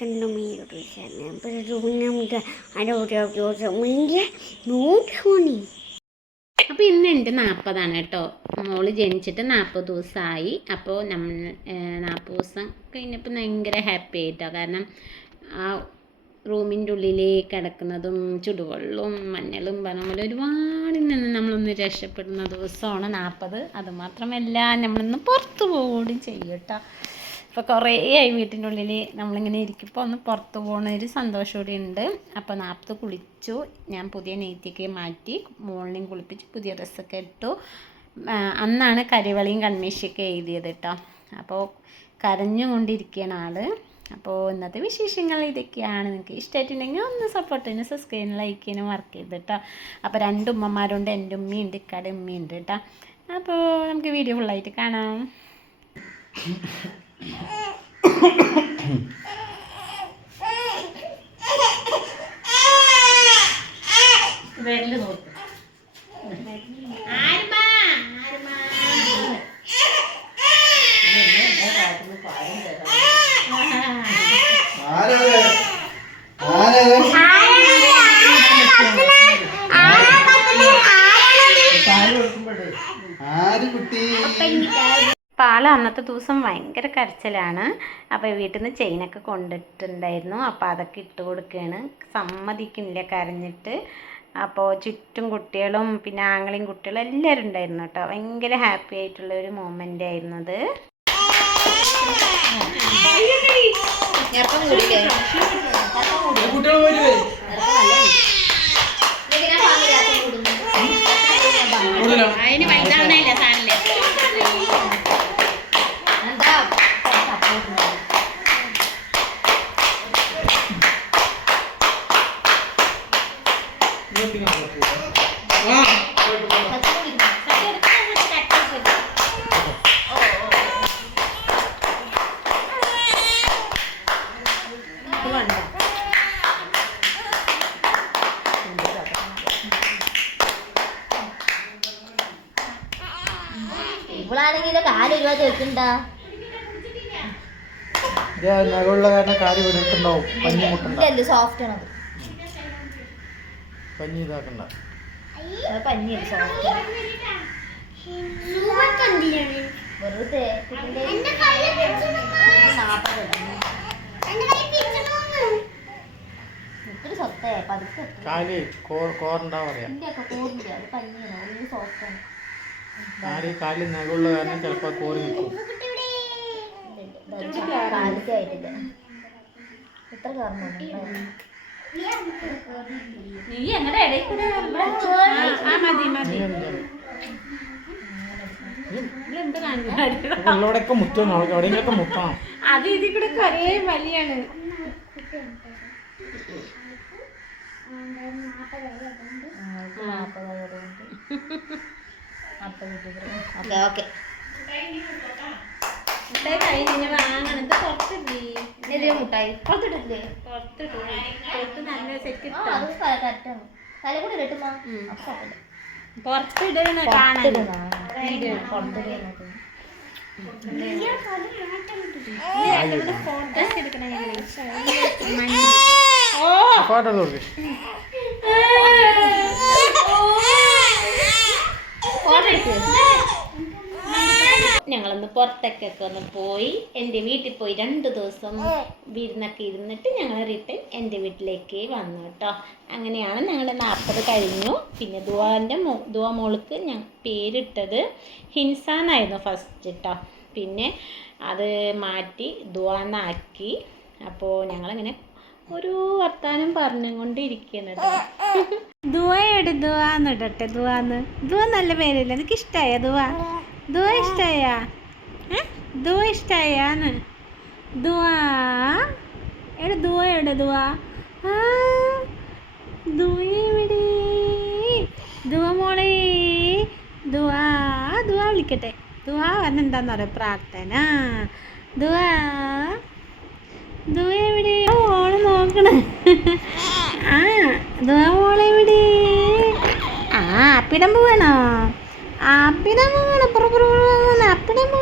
കണ്ടു മീന്റെ നോക്കി അപ്പോൾ ഇന്ന് എന്റെ നാൽപ്പതാണ് കേട്ടോ. മോൾ ജനിച്ചിട്ട് നാൽപ്പത് ദിവസമായി അപ്പോൾ നമ്മൾ നാൽപ്പത് ദിവസം കഴിഞ്ഞപ്പോൾ ഭയങ്കര ഹാപ്പി ആയിട്ടോ. കാരണം ആ റൂമിന്റെ ഉള്ളിൽ കിടക്കുന്നതും ചുടുവെള്ളവും മഞ്ഞളും പറഞ്ഞ പോലെ ഒരുപാട് നിന്ന് നമ്മളൊന്ന് രക്ഷപ്പെടുന്ന ദിവസമാണ് നാൽപ്പത് അതുമാത്രമല്ല നമ്മളൊന്ന് പുറത്തു പോവുകയും ചെയ്യും കേട്ടോ. ഇപ്പോൾ കുറേ ആയി വീട്ടിന്റെ ഉള്ളിൽ നമ്മളിങ്ങനെ ഇരിക്കുമ്പോൾ ഒന്ന് പുറത്ത് പോകുന്ന ഒരു സന്തോഷം കൂടി ഉണ്ട്. അപ്പോൾ നാൽപ്പത് കുളിച്ചു. ഞാൻ പുതിയ നെയ്ത്തിക്ക് മാറ്റി മോളിനെയും കുളിപ്പിച്ച് പുതിയ ഡ്രസ്സൊക്കെ ഇട്ടു. അന്നാണ് കരിവളിയും കൺമീശയൊക്കെ എഴുതിയത് കേട്ടോ. അപ്പോൾ കരഞ്ഞുകൊണ്ടിരിക്കുകയാണ് ആൾ. അപ്പോൾ ഇന്നത്തെ വിശേഷങ്ങൾ ഇതൊക്കെയാണ്. നിങ്ങൾക്ക് ഇഷ്ടമായിട്ടുണ്ടെങ്കിൽ ഒന്ന് സപ്പോർട്ട് ചെയ്യുന്ന സബ്സ്ക്രൈബ് ലൈക്ക് ചെയ്യാനും വർക്ക് ചെയ്ത് കേട്ടോ. അപ്പോൾ രണ്ട് ഉമ്മമാരുണ്ട് എന്റെ ഉമ്മയുണ്ട് ഇക്കാടെ ഉമ്മയുണ്ട് കേട്ടോ. അപ്പോൾ നമുക്ക് വീഡിയോ ഫുള്ളായിട്ട് കാണാം. വിരൽ നോക്ക്. ആര് കുട്ടി? പാല അന്നത്തെ ദിവസം ഭയങ്കര കരച്ചിലാണ്. അപ്പോൾ വീട്ടിൽ നിന്ന് ചെയിനൊക്കെ കൊണ്ടിട്ടുണ്ടായിരുന്നു. അപ്പോൾ അതൊക്കെ ഇട്ട് കൊടുക്കുകയാണ് സമ്മതിക്കുന്നില്ല കരഞ്ഞിട്ട്. അപ്പോൾ ചുറ്റും കുട്ടികളും പിന്നെ ആങ്ങളെയും കുട്ടികളും എല്ലാവരും ഉണ്ടായിരുന്നു കേട്ടോ. ഭയങ്കര ഹാപ്പി ആയിട്ടുള്ള ഒരു മൊമെന്റ് ആയിരുന്നു അത്. ആ ഇവളാണെങ്കിലോ കാൽ ഒരുപാട് വെക്കണ്ട ഇത് നഗമുള്ള കാരണം കാര്യം വിടട്ടുണ്ടാവും പഞ്ഞി മുട്ടണ്ട ഇല്ലല്ലോ സോഫ്റ്റ് ആണ് പഞ്ഞി ഇതാക്കണ്ട അത് വെറുതെ. കാൽ കോറണ്ടാ പറയാ. കാൽ കാലിൽ നഗമുള്ള കാരണം ചിലപ്പോ കോറി നിൽക്കും എത്ര കാരണം നീ എങ്ങനെ ഇടയിൽ കൂടെ ആ മതി മതി ഉള്ളവിടെയൊക്കെ മുറ്റണം എവിടെയെങ്കിലൊക്കെ മുട്ടണം അത് ഇതിൽ കൂടെ കുറേ വലിയാണ് ഓക്കെ. ഓക്കെ കഴിഞ്ഞ് വാങ്ങണം. ഇത് പുറത്തില്ലേ മുട്ടായി. പുറത്തിട്ടില്ലേ പുറത്തിട്ട് പുറത്ത് നല്ല സെറ്റ് ആ അത് കറക്റ്റാണ് തല കൂടി ഇരട്ടുമാ വീഡിയോ ഫോട്ടോസ് എടുക്കണം ഓ. ഫോട്ടോ പുറത്തേക്കൊക്കെ ഒന്ന് പോയി എന്റെ വീട്ടിൽ പോയി രണ്ട് ദിവസം വിരുന്നൊക്കെ ഇരുന്നിട്ട് ഞങ്ങൾ റിട്ടേൺ എന്റെ വീട്ടിലേക്ക് വന്നു കേട്ടോ. അങ്ങനെയാണ് ഞങ്ങളുടെ നാൽപ്പത് കഴിഞ്ഞു. പിന്നെ ദുവാന്റെ മോ ദുവ മോൾക്ക് ഞാൻ പേരിട്ടത് ഹിൻസാന്നായിരുന്നു ഫസ്റ്റ് കേട്ടോ പിന്നെ അത് മാറ്റി ദുവാന്നാക്കി. അപ്പോൾ ഞങ്ങളിങ്ങനെ ഒരു വർത്താനം പറഞ്ഞുകൊണ്ടിരിക്കുന്നത് കേട്ടോ. ദുവയുടെ ദുവാന്ന് ഇടട്ടെ ദുവാന്ന്. ദുവ നല്ല പേരല്ലേ? എനിക്ക് ഇഷ്ടമായ ദുവാ? ദുവ ഇഷ്ടമായ ദുവ ഇഷ്ടയാന്ന് ദുവ. എവിടെ ദുവ എവിടെ ദുവ? ആ ദുവ മോളെ. ദുവ ദുവ വിളിക്കട്ടെ. ദുവ എന്താന്ന് പറയാ പ്രാർത്ഥന. ദുവ ദുവ എവിടെ? ഓൾ നോക്കണേ. ആ ദുവ മോളെ എവിടെ? ആ അപ്പിടമ്പ് വേണോ? അപ്പിടമ്പ് വേണം പുറ പുറ പുറ അപ്പിടമ്പ്